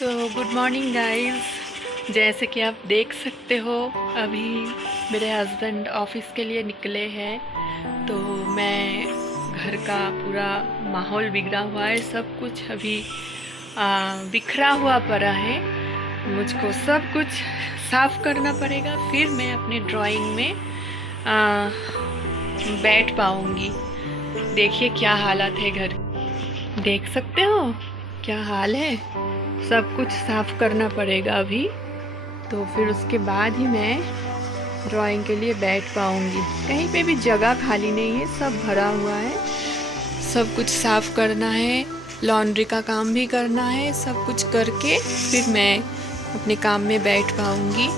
Good morning guys. जैसे कि आप देख सकते हो अभी मेरे हस्बैंड ऑफिस के लिए निकले हैं, तो मैं घर का पूरा माहौल बिगड़ा हुआ है। सब कुछ अभी बिखरा हुआ पड़ा है। मुझको सब कुछ साफ करना पड़ेगा, फिर मैं अपने ड्राइंग में बैठ पाऊंगी। देखिए क्या हालत है घर, देख सकते हो क्या हाल है। सब कुछ साफ करना पड़ेगा अभी, तो फिर उसके बाद ही मैं ड्राइंग के लिए बैठ पाऊंगी। कहीं पे भी जगह खाली नहीं है, सब भरा हुआ है। सब कुछ साफ करना है, लॉन्ड्री का काम भी करना है। सब कुछ करके फिर मैं अपने काम में बैठ पाऊंगी।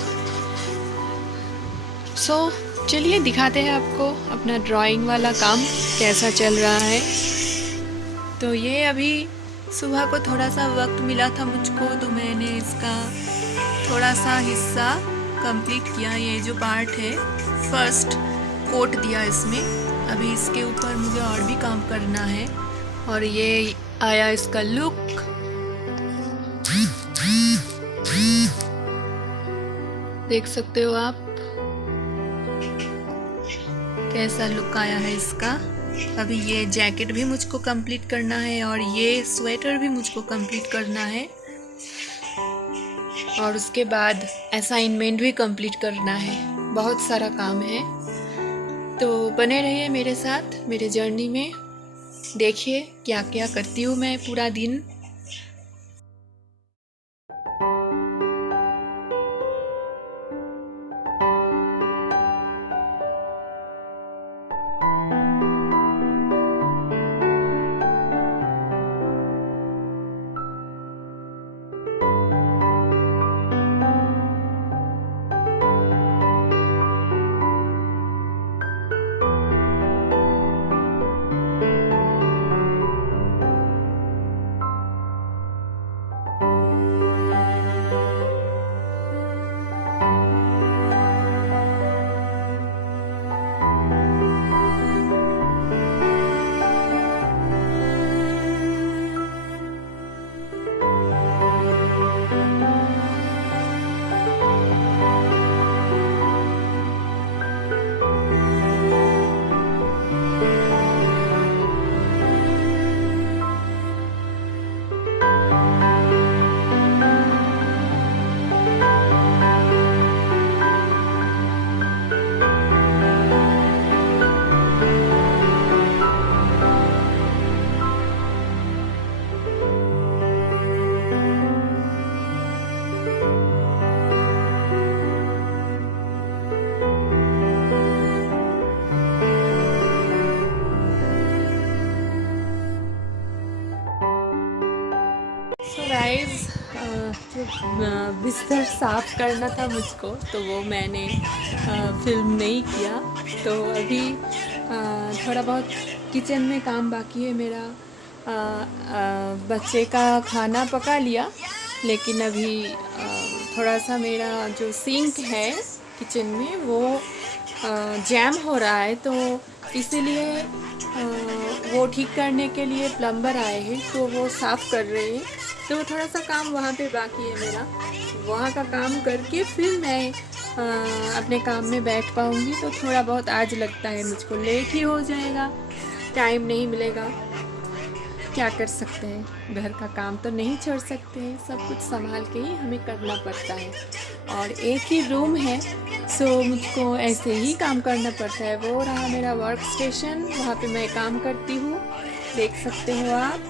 चलिए दिखाते हैं आपको अपना ड्राइंग वाला काम कैसा चल रहा है। तो ये अभी सुबह को थोड़ा सा वक्त मिला था मुझको, तो मैंने इसका थोड़ा सा हिस्सा कंप्लीट किया। ये जो पार्ट है फर्स्ट कोट दिया इसमें। अभी इसके ऊपर मुझे और भी काम करना है। और ये आया इसका लुक। देख सकते हो आप कैसा लुक आया है इसका। अभी ये जैकेट भी मुझको कंप्लीट करना है और ये स्वेटर भी मुझको कंप्लीट करना है, और उसके बाद असाइनमेंट भी कंप्लीट करना है। बहुत सारा काम है, तो बने रहिए मेरे साथ मेरे जर्नी में। देखिए क्या क्या करती हूँ मैं पूरा दिन। गाइस, बिस्तर साफ़ करना था मुझको, तो वो मैंने फिल्म नहीं किया। तो अभी थोड़ा बहुत किचन में काम बाकी है मेरा। बच्चे का खाना पका लिया, लेकिन अभी थोड़ा सा मेरा जो सिंक है किचन में वो जैम हो रहा है, तो इसीलिए वो ठीक करने के लिए प्लम्बर आए हैं, तो वो साफ़ कर रहे हैं। तो थोड़ा सा काम वहाँ पे बाकी है मेरा। वहाँ का काम करके फिर मैं अपने काम में बैठ पाऊँगी। तो थोड़ा बहुत आज लगता है मुझको लेट ही हो जाएगा, टाइम नहीं मिलेगा। क्या कर सकते हैं, घर का काम तो नहीं छोड़ सकते हैं। सब कुछ संभाल के ही हमें करना पड़ता है, और एक ही रूम है, सो मुझको ऐसे ही काम करना पड़ता है। वो रहा मेरा वर्क स्टेशन, वहाँ पे मैं काम करती हूँ। देख सकते हो आप,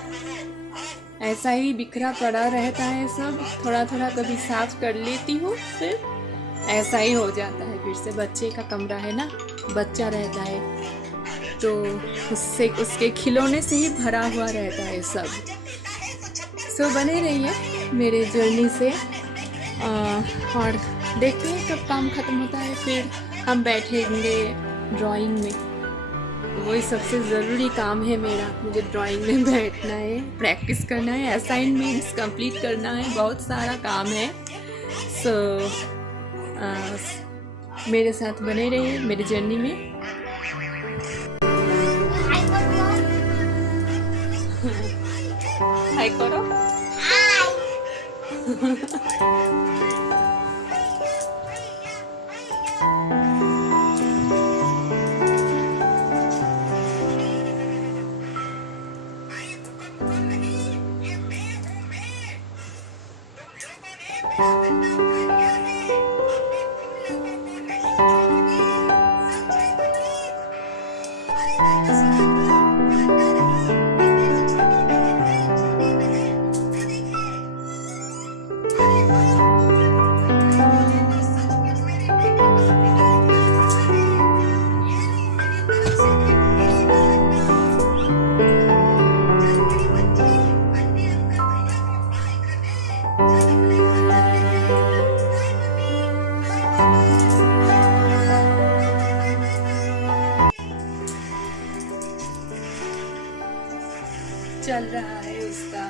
ऐसा ही बिखरा पड़ा रहता है सब। थोड़ा थोड़ा कभी साफ कर लेती हूँ, फिर ऐसा ही हो जाता है। फिर से बच्चे का कमरा है ना, बच्चा रहता है, तो उसके खिलौने से ही भरा हुआ रहता है सब। बने रहिए मेरे जर्नी से, और देखते हैं कब काम ख़त्म होता है, फिर हम बैठेंगे ड्राइंग में। वही सबसे ज़रूरी काम है मेरा, मुझे ड्राइंग में बैठना है, प्रैक्टिस करना है, असाइनमेंट्स कंप्लीट करना है, बहुत सारा काम है। मेरे साथ बने रहिए मेरी जर्नी में। हाय करो। चल रहा है उसका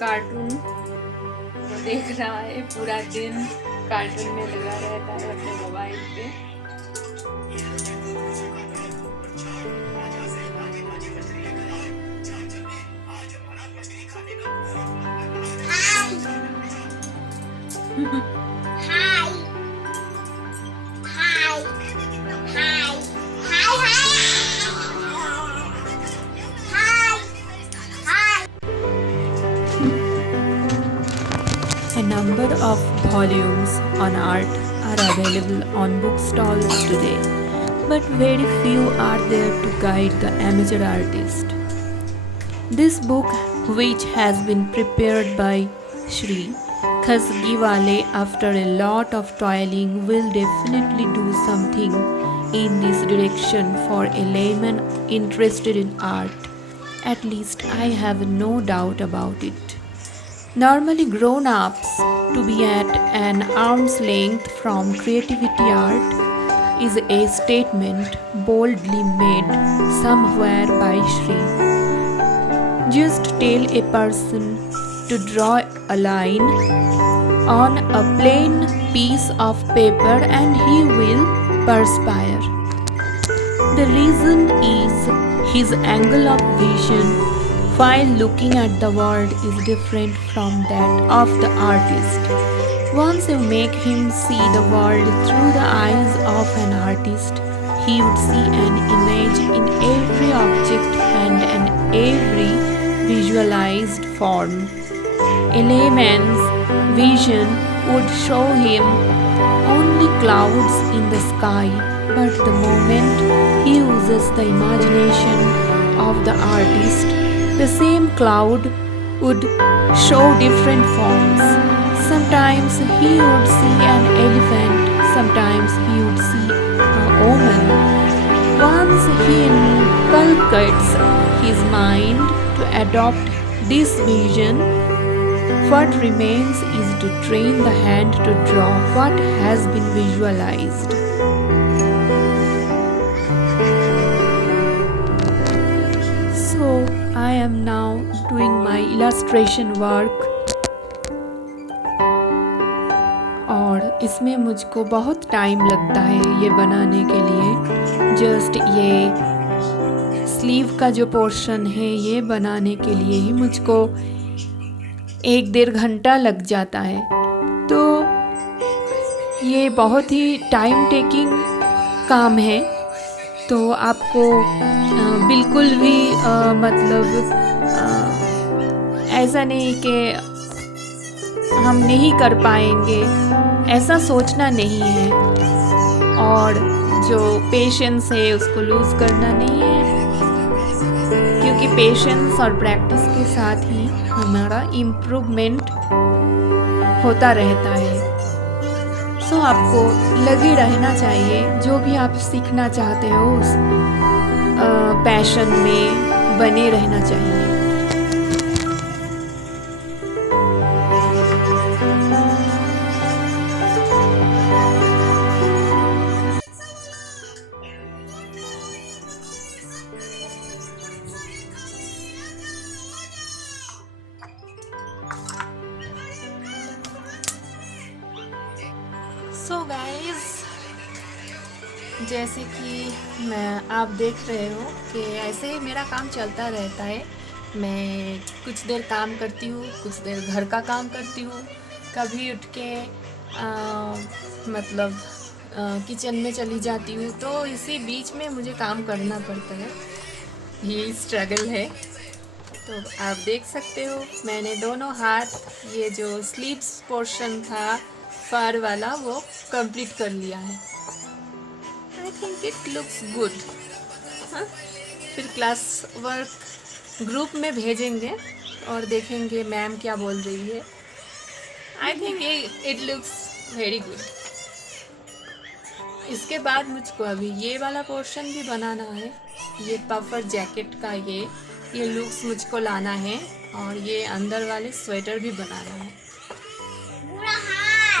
कार्टून, वो देख रहा है, पूरा दिन कार्टून में लगा रहता है अपने मोबाइल पे। A number of volumes on art are available on bookstalls today, but very few are there to guide the amateur artist. This book, which has been prepared by Shri Khasgiwale after a lot of toiling, will definitely do something in this direction for a layman interested in art. At least I have no doubt about it. Normally grown-ups to be at an arm's length from creativity art is a statement boldly made somewhere by Shri. Just tell a person to draw a line on a plain piece of paper and he will perspire. The reason is his angle of vision while looking at the world is different from that of the artist. Once you make him see the world through the eyes of an artist, he would see an image in every object and in every visualized form. A layman's vision would show him only clouds in the sky, but the moment he uses the imagination of the artist, the same cloud would show different forms. Sometimes he would see an elephant, sometimes he would see a woman. Once he inculcates his mind to adopt this vision, what remains is to train the hand to draw what has been visualized. So, I am now doing my illustration work और इसमें मुझको बहुत time लगता है ये बनाने के लिए। जस्ट ये स्लीव का जो पोर्शन है ये बनाने के लिए ही मुझको 1-1.5 घंटा लग जाता है। तो ये बहुत ही टाइम टेकिंग काम है, तो आपको बिल्कुल भी मतलब ऐसा नहीं कि हम नहीं कर पाएंगे, ऐसा सोचना नहीं है। और जो पेशेंस है उसको लूज़ करना नहीं है, क्योंकि पेशेंस और प्रैक्टिस के साथ ही हमारा इम्प्रूवमेंट होता रहता है। सो आपको लगे रहना चाहिए, जो भी आप सीखना चाहते हो उस पैशन में बने रहना चाहिए। सो गाइस, जैसे कि आप देख रहे हो कि ऐसे ही मेरा काम चलता रहता है। मैं कुछ देर काम करती हूँ, कुछ देर घर का काम करती हूँ, कभी उठ के मतलब किचन में चली जाती हूँ, तो इसी बीच में मुझे काम करना पड़ता है। ये स्ट्रगल है। तो आप देख सकते हो मैंने दोनों हाथ, ये जो स्लीव्स पोर्शन था फार वाला, वो कंप्लीट कर लिया है। I think it looks good. हाँ, फिर क्लास वर्क ग्रुप में भेजेंगे और देखेंगे मैम क्या बोल रही है। I think it looks very good. इसके बाद मुझको अभी ये वाला पोर्शन भी बनाना है। ये पफर जैकेट का ये लुक्स मुझको लाना है, और ये अंदर वाले स्वेटर भी बनाना है।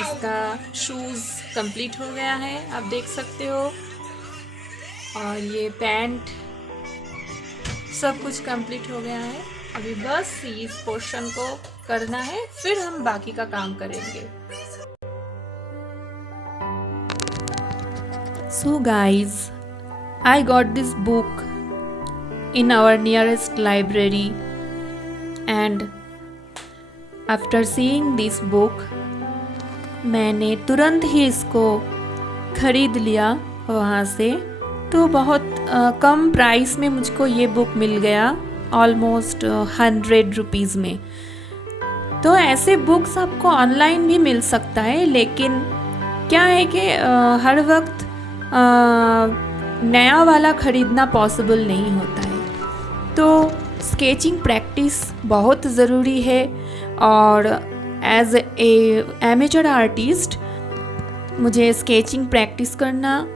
इसका शूज़ कंप्लीट हो गया है, आप देख सकते हो, और ये पैंट सब कुछ कंप्लीट हो गया है। अभी बस इस पोर्शन को करना है, फिर हम बाकी का काम करेंगे। So guys, I got this book in our nearest library, and after seeing this book, मैंने तुरंत ही इसको ख़रीद लिया वहाँ से। तो बहुत कम प्राइस में मुझको ये बुक मिल गया, ऑलमोस्ट 100 रुपीज़ में। तो ऐसे बुक्स आपको ऑनलाइन भी मिल सकता है, लेकिन क्या है कि हर वक्त नया वाला ख़रीदना पॉसिबल नहीं होता है। तो स्केचिंग प्रैक्टिस बहुत ज़रूरी है, और एज ए एमेचर आर्टिस्ट मुझे स्केचिंग प्रैक्टिस करना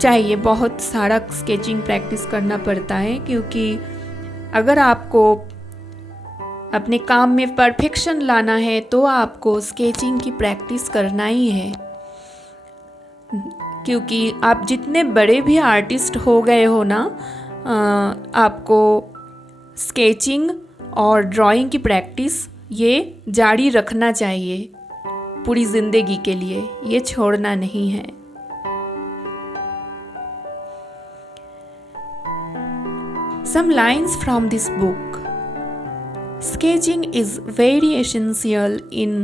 चाहिए। बहुत सारा स्केचिंग प्रैक्टिस करना पड़ता है, क्योंकि अगर आपको अपने काम में परफेक्शन लाना है तो आपको स्केचिंग की प्रैक्टिस करना ही है। क्योंकि आप जितने बड़े भी आर्टिस्ट हो गए हो ना, आपको स्केचिंग और ड्राइंग की प्रैक्टिस ये जारी रखना चाहिए पूरी ज़िंदगी के लिए, ये छोड़ना नहीं है। Some lines from this book. Sketching is very essential in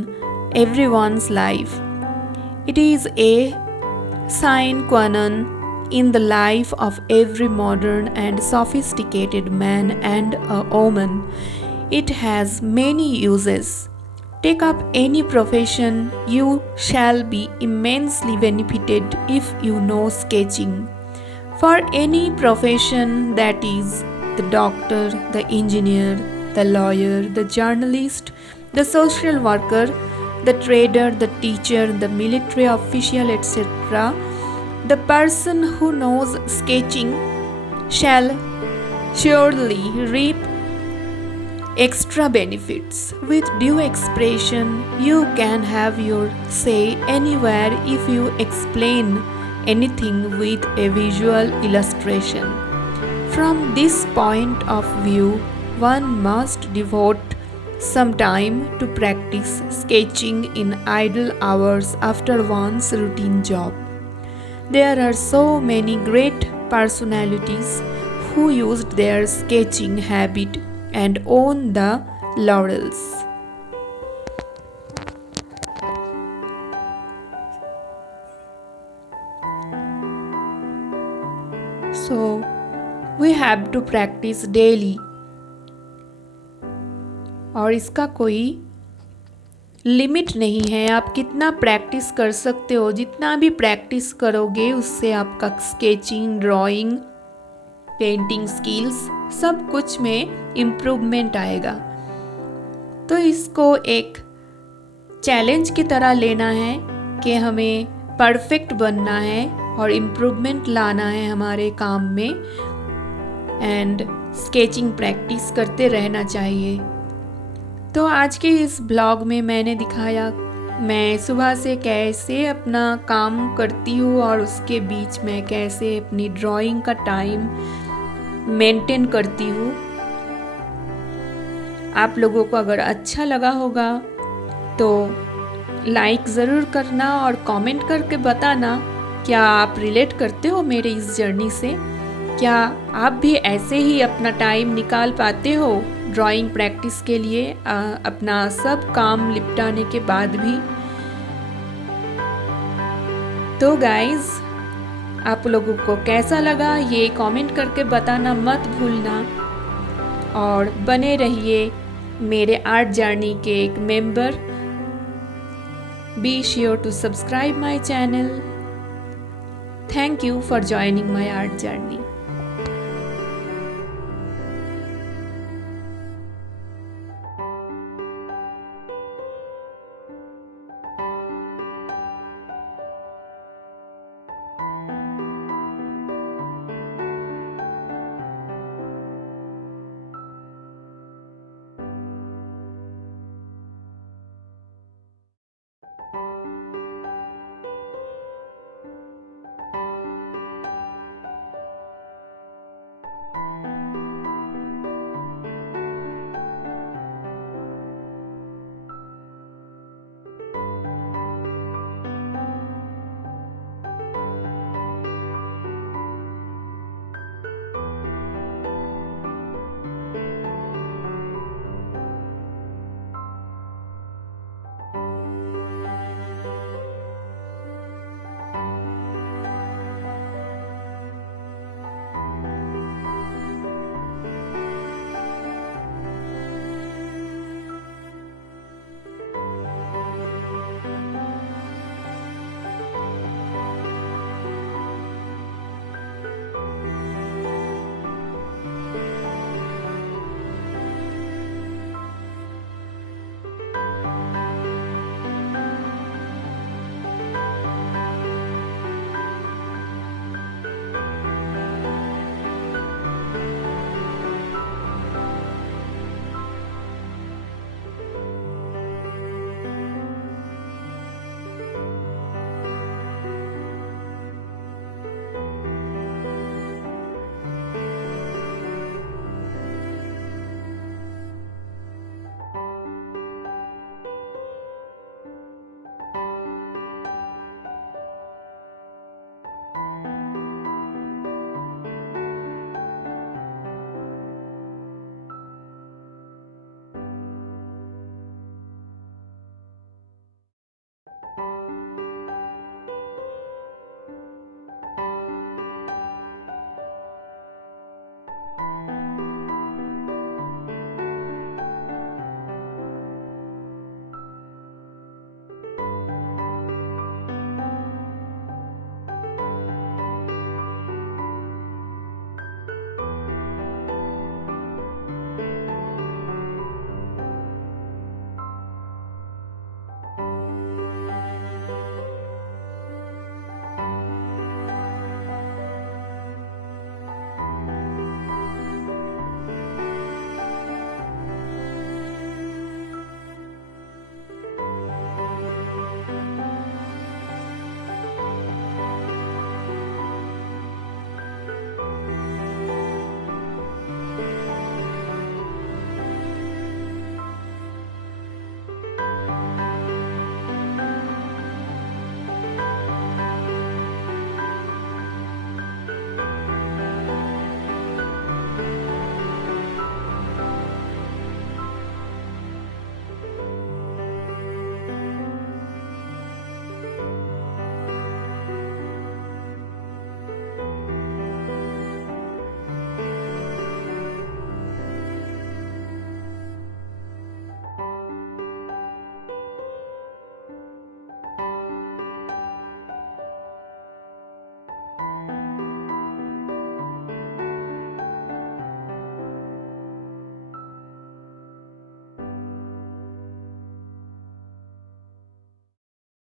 everyone's life. It is a sine qua non in the life of every modern and sophisticated man and a woman. It has many uses. Take up any profession, you shall be immensely benefited if you know sketching. For any profession, that is, the doctor, the engineer, the lawyer, the journalist, the social worker, the trader, the teacher, the military official, etc., the person who knows sketching shall surely reap extra benefits. With due expression, you can have your say anywhere if you explain anything with a visual illustration. From this point of view, one must devote some time to practice sketching in idle hours after one's routine job. There are so many great personalities who used their sketching habit and own the laurels. So, we have to practice daily. और इसका कोई limit नहीं है, आप कितना practice कर सकते हो। जितना भी प्रैक्टिस करोगे उससे आपका स्केचिंग, ड्राइंग, पेंटिंग स्किल्स सब कुछ में इम्प्रूवमेंट आएगा। तो इसको एक चैलेंज की तरह लेना है कि हमें परफेक्ट बनना है और इम्प्रूवमेंट लाना है हमारे काम में, एंड स्केचिंग प्रैक्टिस करते रहना चाहिए। तो आज के इस ब्लॉग में मैंने दिखाया मैं सुबह से कैसे अपना काम करती हूँ और उसके बीच में कैसे अपनी ड्राइंग का टाइम मेंटेन करती हूँ। आप लोगों को अगर अच्छा लगा होगा तो लाइक ज़रूर करना और कमेंट करके बताना क्या आप रिलेट करते हो मेरे इस जर्नी से। क्या आप भी ऐसे ही अपना टाइम निकाल पाते हो ड्राइंग प्रैक्टिस के लिए अपना सब काम निपटाने के बाद भी। तो गाइज़, आप लोगों को कैसा लगा ये कमेंट करके बताना मत भूलना, और बने रहिए मेरे आर्ट जर्नी के एक member. Be sure to subscribe my channel. Thank you for joining my art journey.